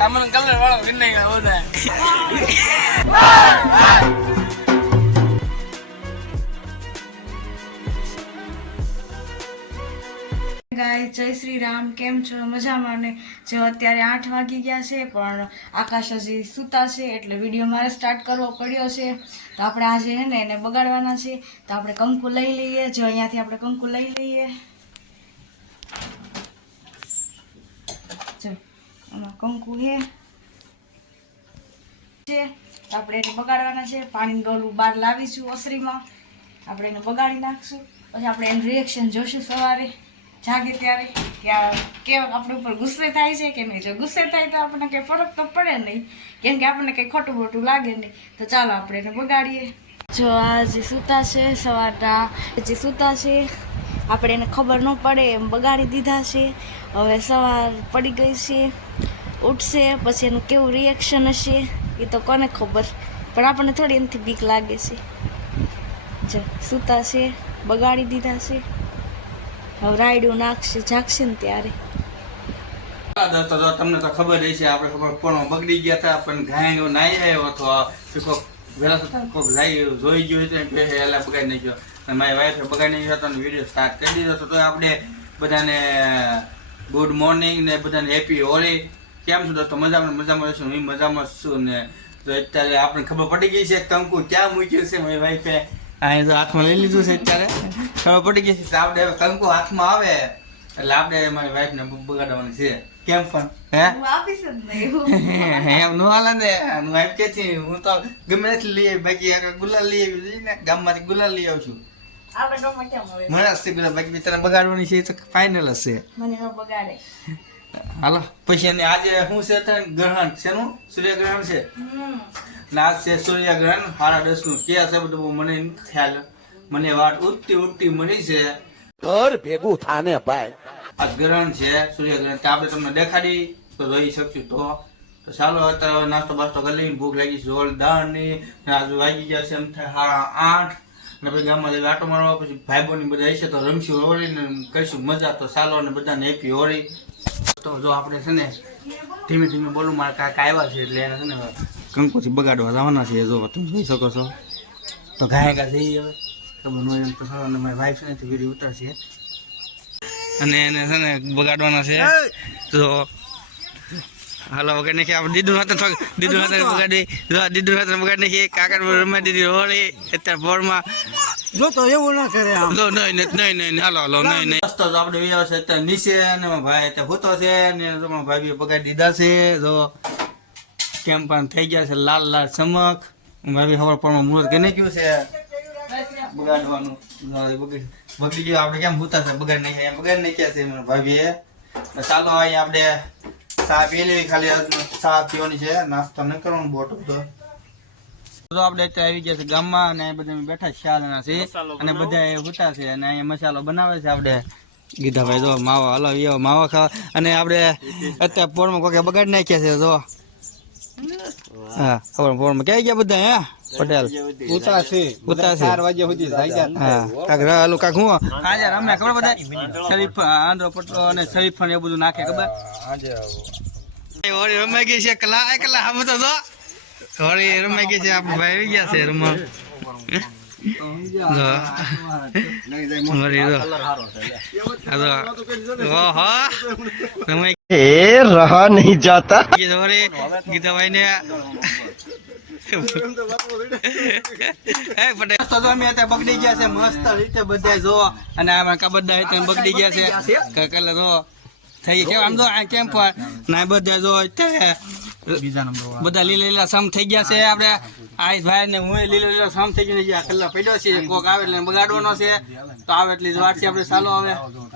તમને કલર વાળો વિનય બધા ગાય જય શ્રી રામ. કેમ છો? મજામાં? ને જો અત્યારે આઠ વાગી ગયા છે, પણ આકાશ હજી સૂતા છે, એટલે વીડિયો મારે સ્ટાર્ટ કરવો પડ્યો છે. તો આપણે આજે હે ને એને બગાડવાના છે. તો આપણે કંકુ લઈ લઈએ. જો અહીંયાથી આપણે કંકુ લઈ લઈએ જો કંકુ છે છે. આપણે એને બગાડવાના છે. પાણીનું ડોલું બહાર લાવીશું ઓસરીમાં. આપણે એને બગાડી નાખશું. પછી આપણે એનું રિએક્શન જોશું સવારે, જાગે ત્યારે કે આ કેમ આપણે ઉપર ગુસ્સે થાય છે કે નહીં. જો ગુસ્સે થાય તો આપણને કંઈ ફરક તો પડે નહીં. કેમ કે આપણને કંઈ ખોટું મોટું લાગે નહીં. તો ચાલો આપણે એને બગાડીએ. જો આ જે સૂતા છે સવારના, જે સૂતા છે આપણે એને ખબર ન પડે, એમ બગાડી દીધા છે. હવે સવાર પડી ગઈ છે, ઉઠશે, પછી એનું કેવું રિએક્શન હશે, એ તો કોને ખબર. પણ આપણને થોડી એનાથી બીક લાગે છે. સૂતા છે, બગાડી દીધા છે. હવે રાયડું નાખશે, જાગશે ને ત્યારે. તમને તો ખબર છે આપણે ખબર પણ બગડી ગયા હતા, પણ ઘાય નાઈ રહ્યો અથવા કોઈક વહેલા થતા કોઈક જોઈ ગયું હતું એટલે બગાડી નાખ્યો. મારી વાઈફે બગાડી દીધો હતો વીડિયો સ્ટાર્ટ કરી દીધો હતો. તો આપણે બધાને ગુડ મોર્નિંગ ને બધાને હેપી હોળી કેમ છો દોસ્તો? મજામાં મજામાં છું હું મજામાં જ છું ને તો અત્યારે આપણે ખબર પડી ગઈ છે કંકુ ક્યાં મૂક્યું છે મારી વાઈફે અહીં તો હાથમાં લઈ લીધું છે અત્યારે. ખબર પડી ગઈ છે આપણે હવે કંકુ હાથમાં આવે. એટલે આપણે મારી વાઈફને બગાડવાની છે. કેમ પણ? હે? એમ નો હાલે ને. હું એમ કે હું તો ગમે લઈ બાકી ગુલાલ લઈ આવી ને ગામમાંથી ગુલાલ લઈ આવું છું. આપણે ગમે કેમ હવે મને હશે બાકી તને બગાડવાની છે તો ફાઇનલ હશે મને ન બગાડે. હાલો પછી અને આજે શું છે ગ્રહણ શેનું સૂર્યગ્રહણ છે? હમ. ને આજ છે સૂર્યગ્રહણ સાડા દસનું. કે છે બધું? મને ખ્યાલ. મને વાત ઉઠતી ઉઠતી મળી છે. ઘર ભેગું થાને ભાઈ. આ ગ્રહણ છે સૂર્યગ્રહણ. તો આપણે તમને દેખાડી તો જોઈ શકશું તો. તો ચાલો અત્યારે નાસ્તો બાસ્તો કરી લઈને ભૂખ લાગી છે. જોરદારની ની આજુ વાગી ગયા છે એમ થાય સાડા આઠ. ને પછી ગામમાં જઈ આટો મારવા પછી ભાઈબોની બધા હશે તો રમશું હોળી ને કરીશું મજા તો ચાલો ને બધાને હેપી હોળી. તો જો આપણે છે ને ધીમે ધીમે બોલું મારા કાકા આવ્યા છે એટલે એને છે ને કંકોથી બગાડવા જવાના છે. જો તમે જોઈ શકો છો. તો ગાય ગા જઈએ હવે. ખબર ન હોય એમ તો ચાલો ને મારી વાઈફ છે ને વીડિયો ઉતારશે. અને એને છે ને બગાડવાના છે. તો હાલો વગાડી નાખી આપણે દીદુ હાથે દીદુ હાથે બગાડી જો દીદુ હાથે બગાડી નાખી કાકર રમાઈ દીધી હોળી અત્યારે બોરમાં જો તો એવું ના કરે આમ. જો નહીં નહીં નહીં નહીં હાલો હાલો નહીં નહીં. રસ્તો તો આપણે વ્યાવ છે અત્યારે નીચે મારો ભાઈ અત્યારે હોતો છે ને જો મારા ભાભીએ બગાડી દીધા છે. જો કેમ પણ થઈ ગયા છે લાલ લાલ ચમક. ભાભી ખબર પણ મુહૂર્ત કે કયું ગયું છે. બગાડવાનું. બગડી બગડી. ગયું આપણે કેમ હોતા છે બગાડ નાખ્યા એમ બગાડી નાખ્યા છે મારા ભાભીએ. તો ચાલો અહીં આપણે ચા પી લેવી ખાલી ચા પીવાની છે નાસ્તો ન કરવાનો બોટ તો તો આપણે અત્યારે આવી ગયા છે ગામમાં અને બધા બેઠા છે અને બધા એ હુતા છે અને અહીંયા મસાલો બનાવે છે આપણે. ગીધાભાઈ જો માવા હલો એવો માવા ખાવા. અને આપણે અત્યારે પોળમાં કોકે બગાડી નાખ્યા છે જો. હા ખબર પોળમાં ક્યાં ગયા બધા હે? પટેલ. ઉતાસી. ઉતાસી. ઉતા ચાર વાગ્યા સુધી જાગ્યા હા કાક હાલો કાક હું? આજે રમે ખબર બધા? શરીફ આંધ્રો પટલો અને શરીફ ને એ બધું નાખે ખબર? હોળી રમાઈ ગઈ છે કલા કલા હમ તો. જો હોળી રમાઈ ગઈ છે આપણે ભાઈ આવી ગયા છે રમવા. એ બગડી ગયા છે મસ્ત રીતે બધા જો અને આમાં બધા બગડી ગયા છે કલર થઈ ગયા આમ જો આ કેમ પણ ના બધા જો બધા લીલા લીલા સમ થઈ ગયા છે. આપણે આઈસ ભાઈ ને હું લીલા લીલા સમ થઈ ગયું આ કલ્લા પડ્યો છે કોક આવે એટલે બગાડવાનો છે. તો આવે એટલી જ વાત છે આપણે ચાલો હવે.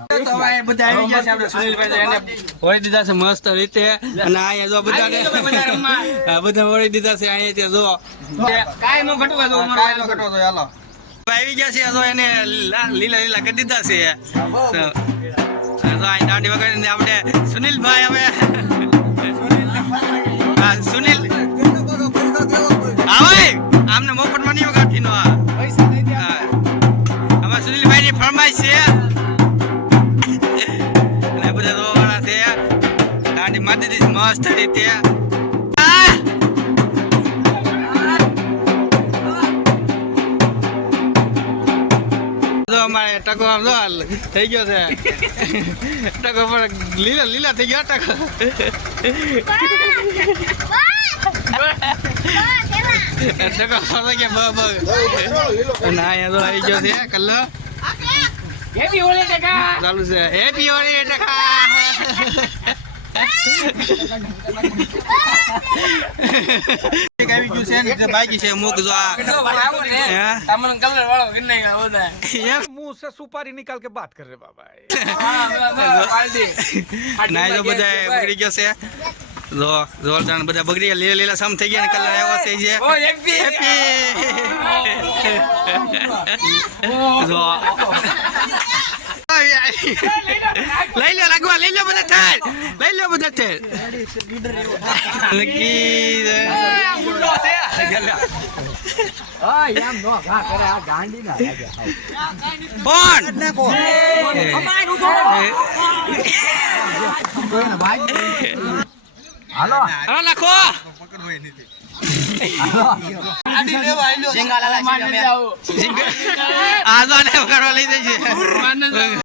તો બધા આવી ગયા છે આપણે સુનિલભાઈ એને વળી દીધા છે મસ્ત રીતે. અને અહીંયા જો બધા બધા વળી દીધા છે અહીંયા ત્યાં જો. કાંઈ નો ઘટવા જો કાંઈ નો ઘટવા જો આવી ગયા છે તો એને લીલા લીલા કરી દીધા છે. તો અહીં દાંડી વગાડીને આપણે સુનિલભાઈ હવે સુનિલ. આમને મફતમાં નહીં વગાડતી નો આમાં સુનિલભાઈ સુનિલભાઈની ફરમાઈશ છે. અને બધા રોવાના છે. દાંડી મારી દીધી મસ્ત રીતે! અમારે ટકો થઈ ગયો છે. ટકો લીલા લીલા થઈ ગયા ટકો. ના અહીંયા તો આવી ગયો છે કલ્લો હેપી હોળી ટકા ચાલુ છે હેપી હોળી ટકા એક આવી ગયું છે ને જે બાકી છે મૂક જો આ જો આવો ને હે? તમને કલર વાળો કરી નાખ્યા બધા એમ मुंह से सुपारी निकाल के बात कर रहे बाबा હા, બરાબર, પાર્ટી ના એ તો બધા બગડી ગયો છે જો જોરદાર બધા બગડી ગયા લીલા લીલા સમ થઈ ગયા ને કલર આવ્યો છે જે ઓ હેપી હેપી જો લઈ લો લાગવા લઈ લો બધા થાય. લઈ લો બધા થાય. લકી કોણ હાલો. નાખો. આ તો આને વગાડવા લઈ જઈએ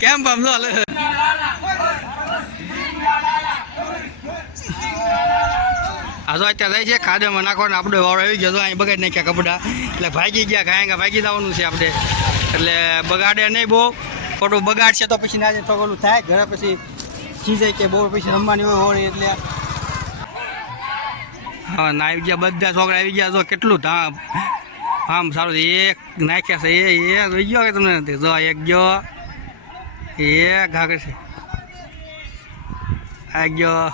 કેમ બમ જો આ તો અત્યારે જાય છે ખાડામાં નાખવાનો આપણે વાળો આવી ગયો અહીં બગાડી નાખ્યા કપડા. એટલે ભાગી ગયા ગાયંગા ભાગી જવાનું છે આપણે. એટલે બગાડે નહીં બહુ. ખોટું બગાડશે તો પછી ના થોડું થાય. ઘરે પછી સીજાય કે બહુ પછી રમવાની હોય હોય એટલે. હા, ના આવી ગયા બધા છોકરા, આવી ગયા તો કેટલું ધામ. આમ સારું. એક નાખ્યા છે. એ એ જોઈ ગયો કે તમને? જો, એક ગયો. એ ઘાકર છે આ ગયો.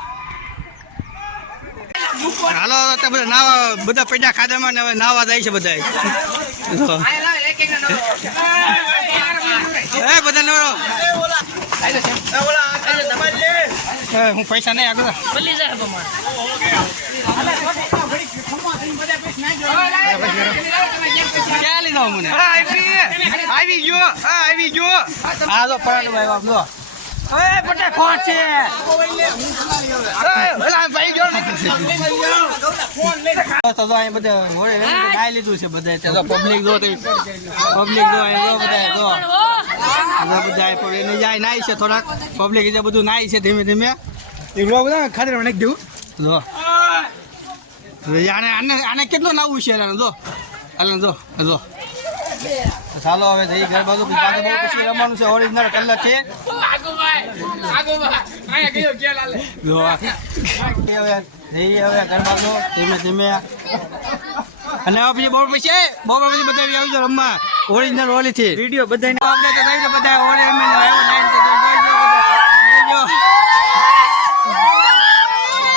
હાલો, તો બધા નાવા, બધા પૈસા ખાધામાં ને હવે નાવા જાય છે બધા. એ, બધા નવરો. હું પૈસા નહીં આગળ ક્યાં લીધો મને આવી ગયો. આવી ગયો. હા જો પરાઠો ભાઈ આમ જો. એ પટે કોણ છે. ઓલા ભાઈ ગયો તો જો અહીં બધા હોળે લીધું છે બધા પબ્લિક જો પબ્લિક જો બધા જો. બધા બધા પણ એને જાય નાય છે થોડાક. પબ્લિક જે બધું નાય છે ધીમે ધીમે. એ લોકો બધા ખાલી નાખી દેવું જો. આને આને આને કેટલું નાવું છે એલાને જો. એલાને જો જો. ચાલો હવે જઈ ઘર બાજુ પછી બહુ પછી રમવાનું છે ઓરિજિનલ કલર છે. જો આ. હવે જઈએ હવે ઘર બાજુ ધીમે ધીમે. અને હવે પછી બહુ પછી બહુ પછી બધા આવી જાવ રમવા. ઓરિજિનલ ઓલી થી વીડિયો બધા આપણે તો કઈ બધા ઓલી રમે ને આવ્યો લાઈન તો જોઈ જો બધા. જોઈ જો.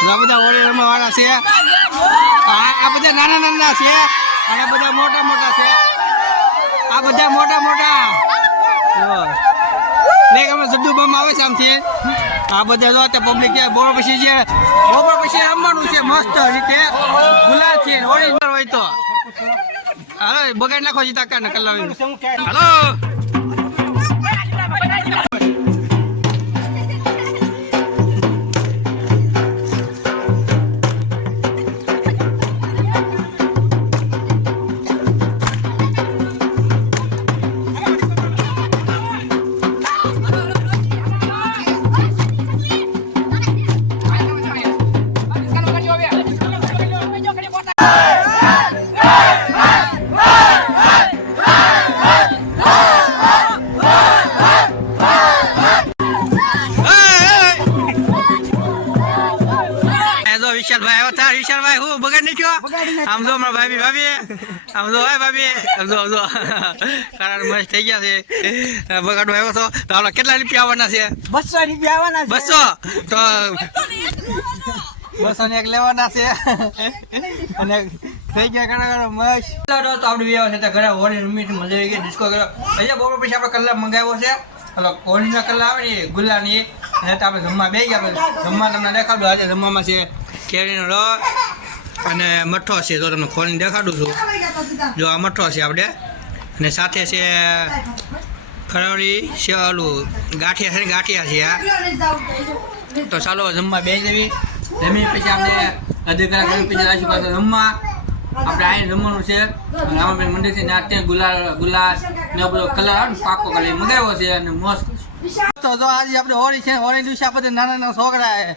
આ બધા હોળી રમવા વાળા છે આ બધા નાના નાના છે અને બધા મોટા મોટા છે. આ બધા મોટા મોટા. જો. ને સબ્દુ બમ આવે છે આમથી. આ બધા જો તે પબ્લિક બોરો પછી છે બોરો પછી રમવાનું છે મસ્ત રીતે. ગુલાલ છે ઓરિજિનલ હોય તો. હાલો બગાડ નાખો જીતા કાને કલાવી હાલો. આમ જો મારા ભાભી ભાભી. આમ જો ભાઈ ભાભી. આમ જો જો. કારણ મસ્ત થઈ ગયા છે. બગાડવા આવ્યો છો. તો આપણે કેટલા રૂપિયા આવવાના છે? બસો રૂપિયા આવવાના. બસો? તો બસો ને એક લેવાના છે. અને થઈ ગયા ઘણા ઘણા મસ્ત તો આપણે બે છે. ઘરે હોળી રમી મજા આવી ગઈ. ડિસ્કો કર્યો. અહીંયા બપોર પછી આપણે કલર મંગાવ્યો છે. હલો હોળીના કલર આવે ને ગુલ્લાની અને તો આપણે જમવા બે ગયા. જમવા તમને દેખાડું. આજે જમવામાં છે કેરીનો રસ અને મઠ્ઠો છે તો તમને ખોલીને દેખાડું છું. જો આ મઠ્ઠો છે આપણે. અને સાથે છે ફરવરી છે ઓલું ગાંઠિયા છે ને ગાંઠિયા છે આ. તો ચાલો જમવા બે જવી. જમી પછી આપણે અડધી કલાક જમી પછી આશુ પાસે જમવા. આપણે અહીં જમવાનું છે. રામાબેન મંદિર છે ત્યાં ત્યાં ગુલાલ ગુલાલ ને બધો કલર પાકો કલર મંગાવ્યો છે અને મસ્ત. તો જો આજે આપણે હોળી છે હોળી દિવસે આપણે નાના નાના છોકરા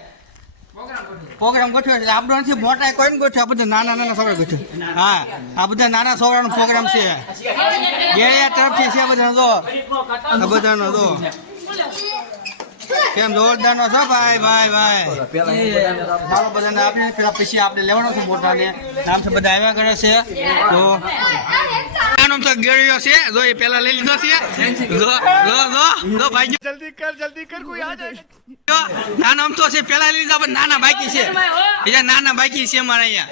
પ્રોગ્રામ ગોઠવ્યો. છે. આપણો નથી મોટા કોઈ ને ગોઠવ્યો. આ બધા નાના નાના છોકરા ગોઠવ્યો હા આ બધા નાના છોકરાનો પ્રોગ્રામ છે. એ તરફથી છે બધા જો. આ બધાનો જો. કેમ જોરદાર નો છો? ભાઈ ભાઈ ભાઈ. સારો બધાને આપીને પેલા પછી આપણે લેવાનો છે મોટાને. નામ છે બધા આવ્યા કરે છે. તો નામ તો ગેળ્યો છે. જો એ પેલા લઈ લીધો જો નાનો આમ તો છે પેલા લીધો નાના બાકી છે. બીજા નાના બાકી છે મારા અહીંયા.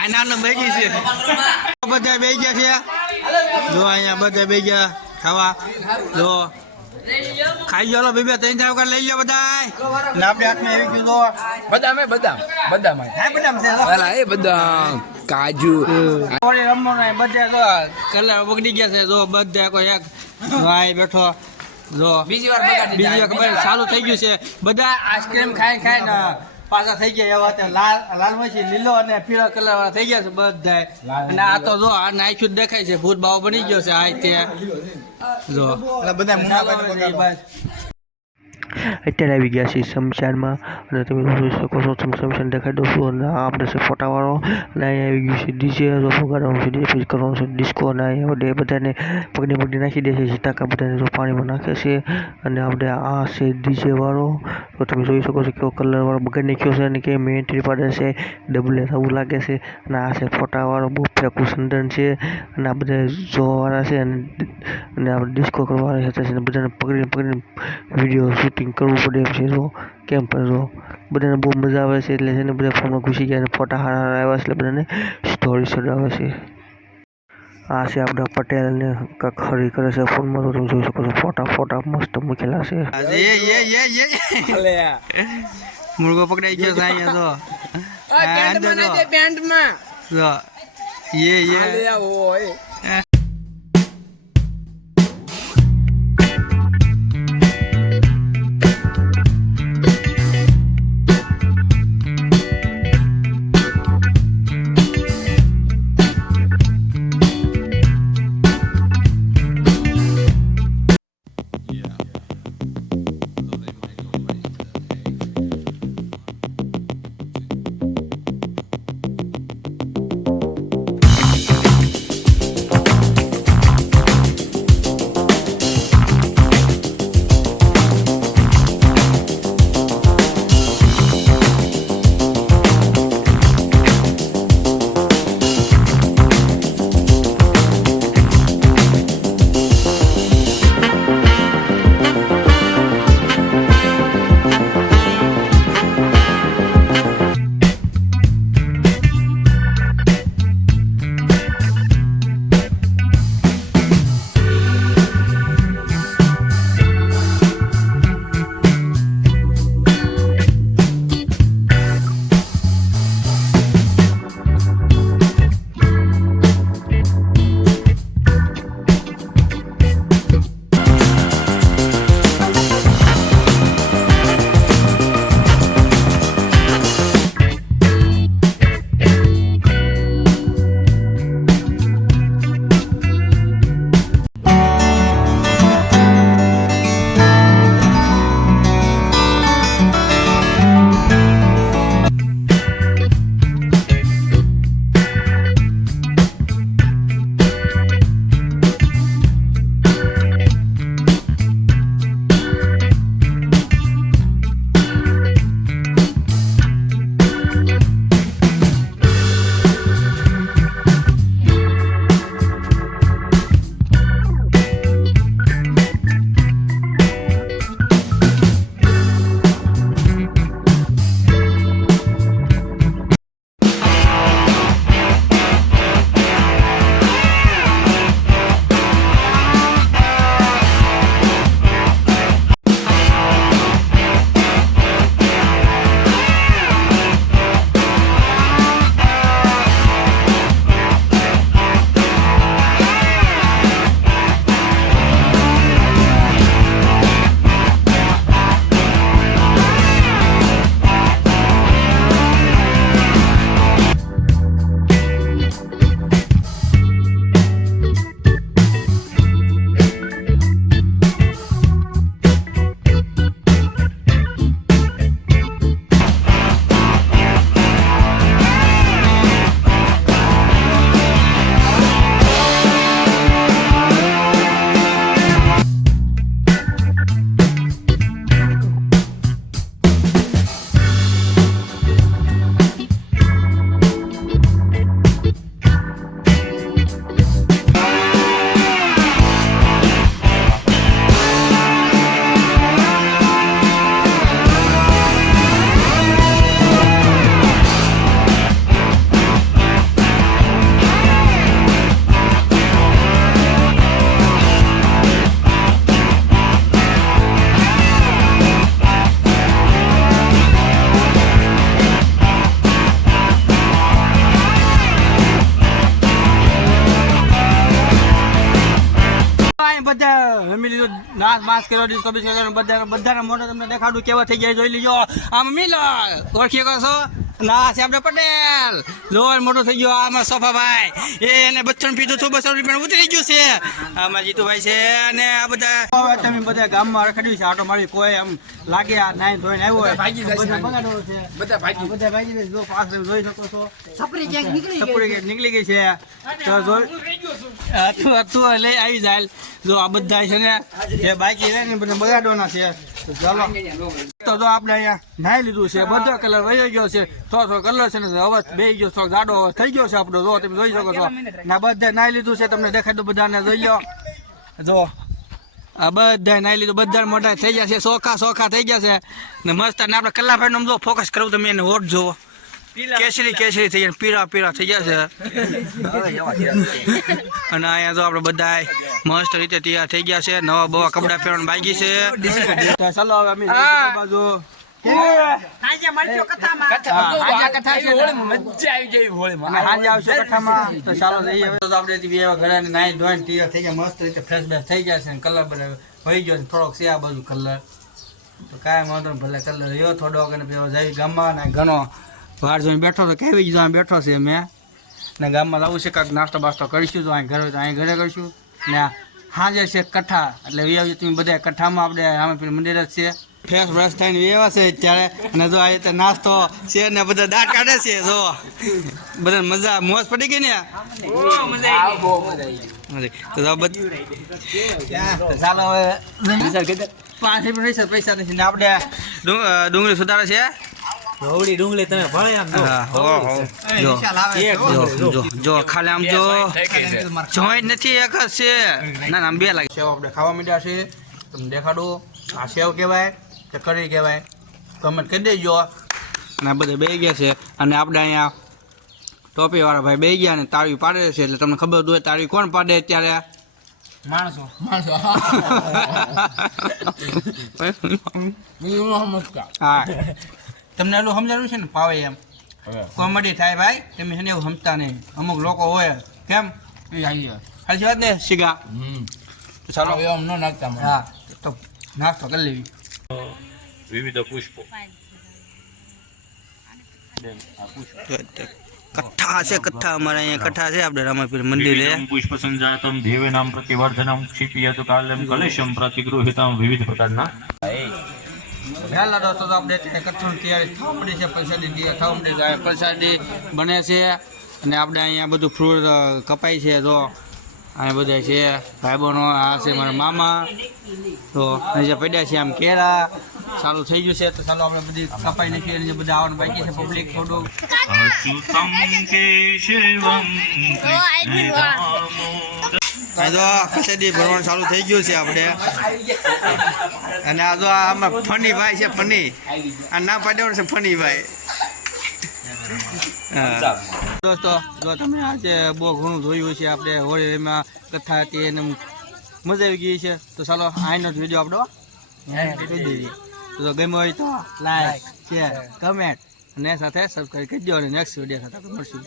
આ નાનો બાકી છે. બધા બે ગયા છે. જો અહીંયા બધા બે ગયા ખાવા. જો. ખાઈ ગયો બે ત્રણ ચાર લઈ લો બધા ને આપણે હાથમાં આવી ગયું તો બદામ હે બદામ. બદામ હે. બદામ છે લો. એ બદામ કાજુ. થોડી રમવાનું બધા જો. કલર બગડી ગયા છે જો બધા કોઈ એક ભાઈ બેઠો જો. બીજી વાર બગાડી બીજી વાર ખબર ચાલુ થઈ ગયું છે. બધા આઈસ્ક્રીમ ખાઈ ખાઈ ને પાછા થઈ ગયા એવા તે લાલ લાલ મછી લીલો અને પીળો કલર વાળા થઈ ગયા છે બધા અને આ તો જો આ નાખ્યું દેખાય છે ભૂત બાવ બની ગયો છે આ તે જો. બધા બસ અત્યારે આવી ગયા છીએ શમશાનમાં. અને તમે જોઈ શકો છો શમશાન દેખાઈ દઉં છું. અને આ આપણે છે ફોટાવાળો. અને અહીંયા આવી ગયું છે ડીજે. રોફો છે ડીજે પછી કરવાનું છે, ડિસ્કો. અને અહીંયા બધે બધાને પગની પગડી નાખી દે છે સીતાકા બધાને જો પાણીમાં નાખે છે. અને આપણે આ છે ડીજે વાળો તો તમે જોઈ શકો છો કેવો કલર વાળો બગાડી નાખ્યો છે અને કેમ એન્ટ્રી પાડે છે. ડબલ એવું લાગે છે. અને આ છે ફોટાવાળો, બહુ ફેકુ સંદન છે. અને આ બધા જોવાવાળા છે. અને આપણે ડિસ્કો કરવાવાળા હતા અને બધાને પકડીને પકડીને વીડિયો શૂટિંગ કરવું પડે એમ છે જો. કેમ પણ બધાને બહુ મજા આવે છે એટલે છે ને બધા ફોનમાં ઘૂસી ગયા અને ફોટા હારા હારા આવ્યા છે એટલે બધાને સ્ટોરી ચડાવે છે. આ છે આપણા પટેલ ને કાંઈક હરી કરે છે ફોનમાં તો તમે જોઈ શકો છો. ફોટા ફોટા મસ્ત મૂકેલા છે. યે યે યે યે મુર્ગો પકડાઈ ગયો છે અહીંયા જો. આ અંદર જો. પેન્ટમાં. જો. યે યે બધા લીધું. નાચ માસ કર્યો, ડિસ્કો બધા બધાના મોઢા તમને દેખાડું કેવા થઈ ગયા જોઈ લીજો. આમ મિલો ઓળખી છો? ના છે આપણે પટેલ. જોર મોટો થઈ ગયો આમાં સોફાભાઈ. એ એને બચ્ચન પીધું તો બસો રૂપિયા ઉતરી ગયું છે. આમાં જીતુભાઈ છે અને આ બધા તમે બધા ગામમાં રખડ્યું છે આટો મારી કોઈ એમ લાગે આ નાઈ ધોઈને આવ્યો હોય. ભાગી બધા બગાડો છે. બધા ભાગી બધા ભાગી જશે. જો પાસ જોઈ શકો છો. સપરી ક્યાંક નીકળી ગઈ છે? તો જો હતું હતું લઈ આવી જાય. જો આ બધા છે ને એ બાકી રહે ને બધા બગાડવાના છે. તો ચાલો. તો જો આપણે અહીંયા નાઈ લીધું છે બધો કલર વહી ગયો છે થોડો થોડો કલર છે ને અવાજ બે ગયો થોડો જાડો અવાજ થઈ ગયો છે આપણો. જો તમે જોઈ શકો છો. ના બધા નાઈ લીધું છે તમને દેખાય તો બધાને જોઈ લો. જો આ બધા નાઈ લીધું બધા મોટા થઈ ગયા છે સોખા સોખા થઈ ગયા છે. ને મસ્ત ને આપણે કલાક નો જો ફોકસ કરવું તમે એને ઓટ જોવો કેસરી કેસરી થઈ જાય પીળા પીળા થઈ ગયા છે. અને અહીંયા તો આપણે બધા મસ્ત રીતે તૈયાર થઈ ગયા છે. નવા બવા કપડા પહેરવાનું બાકી છે. ચાલો હવે અમે બાજુ હાજા કથા છે હોળીમાં મજા આવી જાય હોળીમાં અને સાંજે આવશે કઠામાં તો ચાલો જઈએ હવે. તો આપણે બે એવા ઘરે નાઈ ધોઈને તૈયાર થઈ મસ્ત રીતે ફ્રેશ બેશ થઈ ગયા છે અને કલર બધા ગયો ને થોડોક છે આ બાજુ કલર તો કાંઈ વાંધો ભલે કલર રહ્યો થોડોક અને ગામમાં ને ઘણો બહાર જોઈને બેઠો તો કેવી ગયો બેઠો છે મેં ને ગામમાં લાવું છે કાંઈક નાસ્તો બાસ્તો કરીશું તો અહીં ઘરે તો અહીં ઘરે કરીશું. ને સાંજે છે કઠા એટલે વ્યાવી તમે બધા કઠામાં આપણે રામાપીર મંદિર જ છે. ફ્રેશ બ્રશ થઈને વ્યવા છે ત્યારે અને જો આ નાસ્તો છે ને બધા દાંત કાઢે છે જો. બધા મજા મોજ પડી ગઈ ને? ચાલો હવે પૈસા નથી. ને આપણે ડુંગળી સુધારે છે. હવડી ડુંગળી તમે ભળે આમ જો. હા, હો, હો. જો. જો જો જો. ખાલી આમ જો. જોઈન્ટ નથી એક જ છે. ના ના બે લાગે. સેવ આપણે ખાવા માંડ્યા છે. તમને દેખાડો. આ સેવ કહેવાય કે કઢી કહેવાય. કમેન્ટ કરી દેજો. અને આ બધા બે ગયા છે. અને આપણે અહીંયા ટોપીવાળા ભાઈ બે ગયા ને તાળી પાડે છે. એટલે તમને ખબર હોય તાળી કોણ પાડે અત્યારે? માણસો. માણસો. હા. તમને એટલું સમજાવ્યું છે ને? પાવે એમ. હવે, કોમેડી થાય ભાઈ તમે એને એવું સમજતા નહીં. અમુક લોકો હોય કેમ? એ આવી જાય. ખાલી વાત ને શીગા? હમ. તો ચાલો. હવે આમ ન નાખતા મને. હા તો નાસ્તો કરી લેવી. વિવિધ પુષ્પો. કથા છે કથા અમારે અહીંયા કથા છે આપણે રામાપીર મંદિરે. પુષ્પ સંજાતમ દેવેનામ પ્રતિવર્ધનમ ક્ષિપિયત કાલમ કલેશમ પ્રતિગૃહિતમ વિવિધ પ્રકારના. પહેલા દોસ્તો તો આપણે કથાની તૈયારી થવા પડી છે. પ્રસાદી થવા પડી છે. પ્રસાદી બને છે અને આપણે અહીંયા બધું ફ્રૂટ કપાય છે. તો અહીંયા બધા છે ભાઈ બહેનો આ છે મારા મામા. તો અહીંયા પડ્યા છે આમ કેળા. ચાલુ થઈ ગયું છે. તો ચાલો આપણે બધી કપાઈ નાખીએ અને બધા આવવાનું બાકી છે પબ્લિક થોડું ભરવાનું ચાલુ થઈ ગયું છે આપણે. અને આ તો આમાં ફની ભાઈ છે ફની. આ ના પાડ્યો છે ફની ભાઈ. દોસ્તો જો તમે આજે બહુ ઘણું જોયું છે આપણે હોળીમાં કથા હતી અને મજા આવી ગઈ છે. તો ચાલો આનો જ વીડિયો આપણો ગમે દઈએ. તો ગમ્યો હોય તો લાઈક શેર કમેન્ટ અને સાથે સબસ્ક્રાઈબ કરી દો અને નેક્સ્ટ વીડિયો સાથે મળશું.